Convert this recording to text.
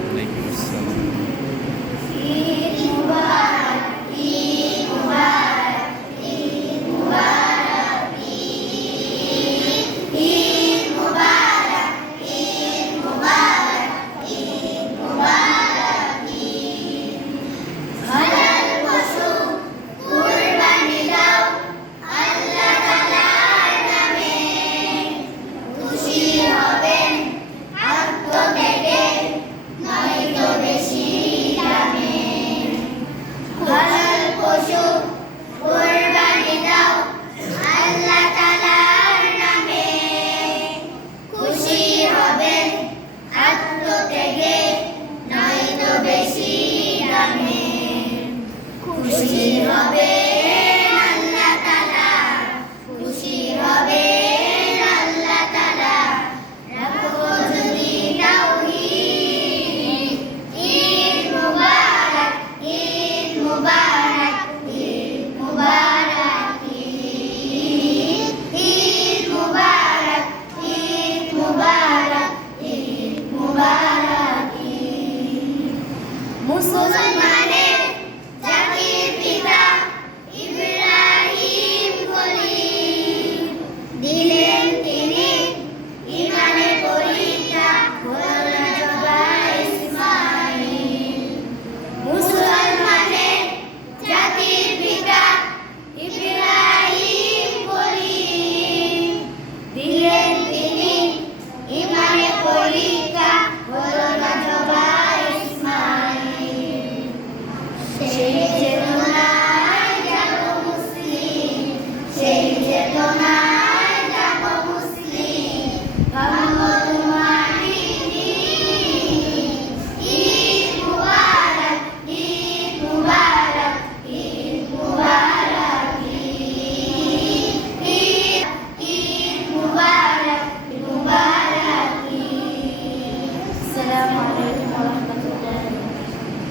ওয়ালাইকুম আসসালাম। ঈদ মুবারক, ঈদ মুবারক, ঈদ মুবারক, ঈদ মুবারক, ঈদ মুবারক, ঈদ মুবারক। হালাল পশু কুরবানি দাও আল্লাহ তাআলার নামে, খুশি হবেন আত্মত্যাগে নয়তো বেশি দামে। হালাল পশু কুরবানি দাও আল্লাহ তাআলার নামে, খুশি হবেন আত্মত্যাগে নয়তো বেশি দামে। খুশি হবে